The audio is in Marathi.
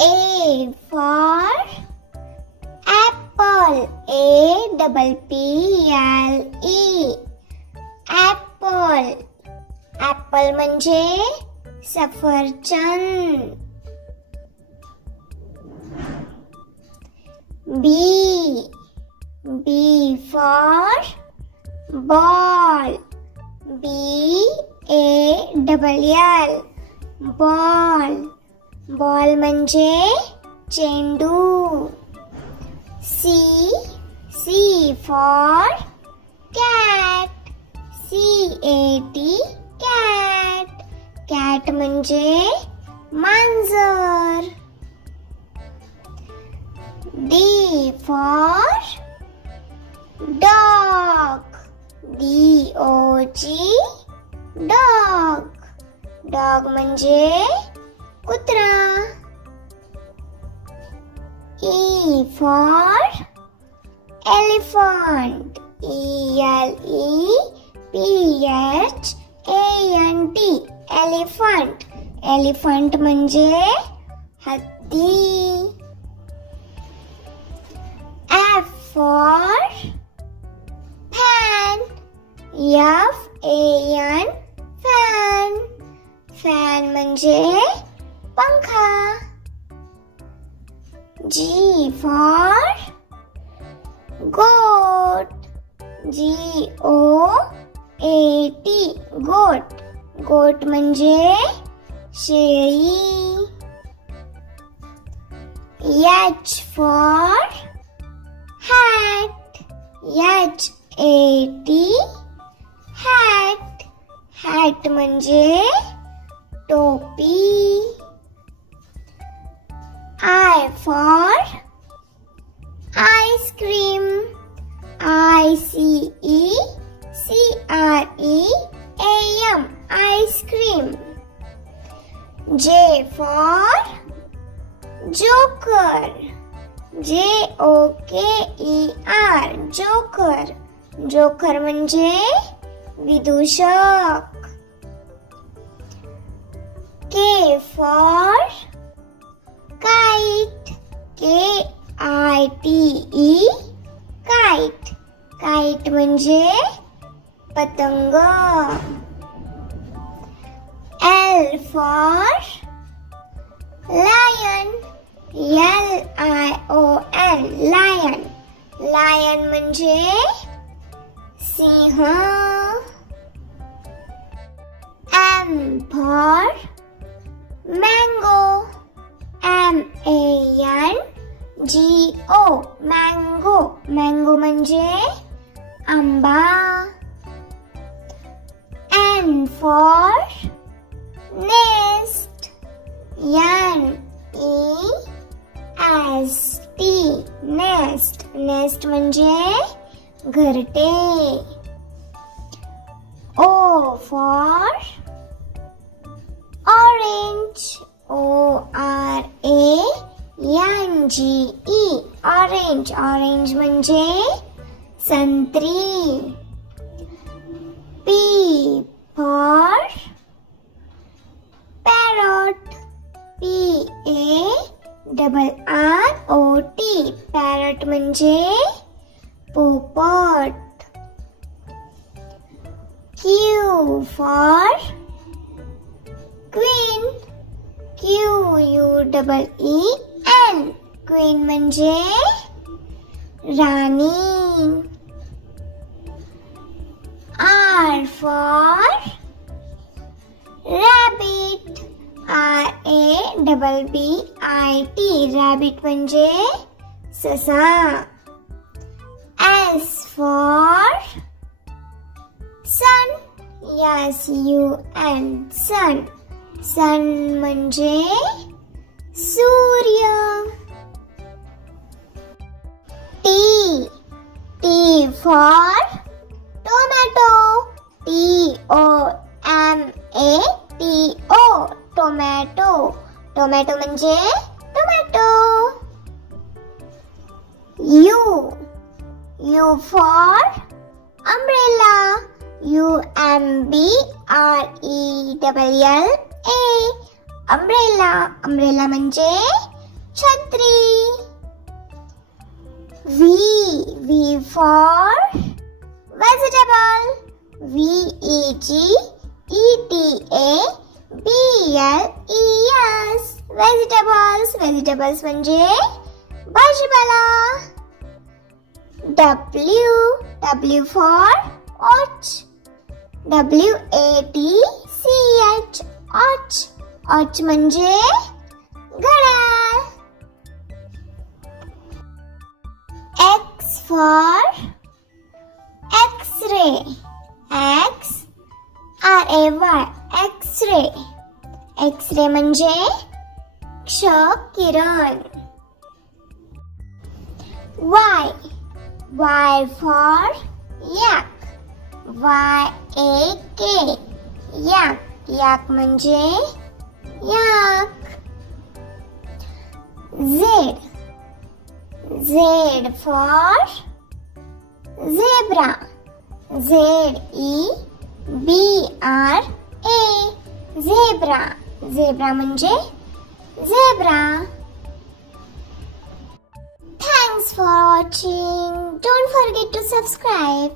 A for apple. A-double-P-L-E. Apple. Apple म्हणजे सफरचंद. B. B for ball. B-A-double-L. Ball. Ball म्हणजे चेंडू. C. C for cat. C-A-T. Cat. Cat म्हणजे मांजर. D for dog. D-O-G. Dog. Dog म्हणजे कुत्रा. E for elephant. E-L-E-P-H-A-N-T. Elephant. Elephant म्हणजे हत्ती. F for fan. F-A-N. Fan. Fan म्हणजे पंखा. G for goat. G-O-A-T. goat. goat म्हणजे शेळी. H for hat. H-A-T. hat. hat म्हणजे टोपी. I for ice cream. I-C-E-C-R-E-A-M. ice cream. J for joker. J-O-K-E-R. joker. joker म्हणजे विदूषक. K for kite. K-I-T-E. kite. kite म्हणजे पतंग. L for lion. L-I-O-N. lion. lion म्हणजे सिंह. M for mango. M-A-N-G-O. mango. mango म्हणजे आंबा. N for nest. N-E-S-T. nest. nest म्हणजे घरटे. O for orange. O-R-A-N-G-E. orange. orange म्हणजे संत्री. P for parrot. P-A-R-R-O-T. parrot म्हणजे पोपट. Q for queen. Q-U-E-E-N. queen म्हणजे राणी. R for rabbit. R-A-B-B-I-T. rabbit म्हणजे ससा. S for sun. S-U-N. sun. sun म्हणजे सूर्य. T. T for tomato. T-O-M-A-T-O. tomato. tomato म्हणजे tomato. U. U for umbrella. U-M-B-R-E-L-L-A. umbrella. umbrella म्हणजे छतरी. V for vegetable. VEGETABLES. Vegetables म्हणजे भाजीपाला. W for watch. WATCH. watch म्हणजे घड्याळ. X for X-ray. XRAY. X-ray म्हणजे क्ष किरण. Y for yak. YAK. yak म्हणजे yak. Z for zebra. ZEBRA. zebra म्हणजे zebra. Thanks for watching. Don't forget to subscribe.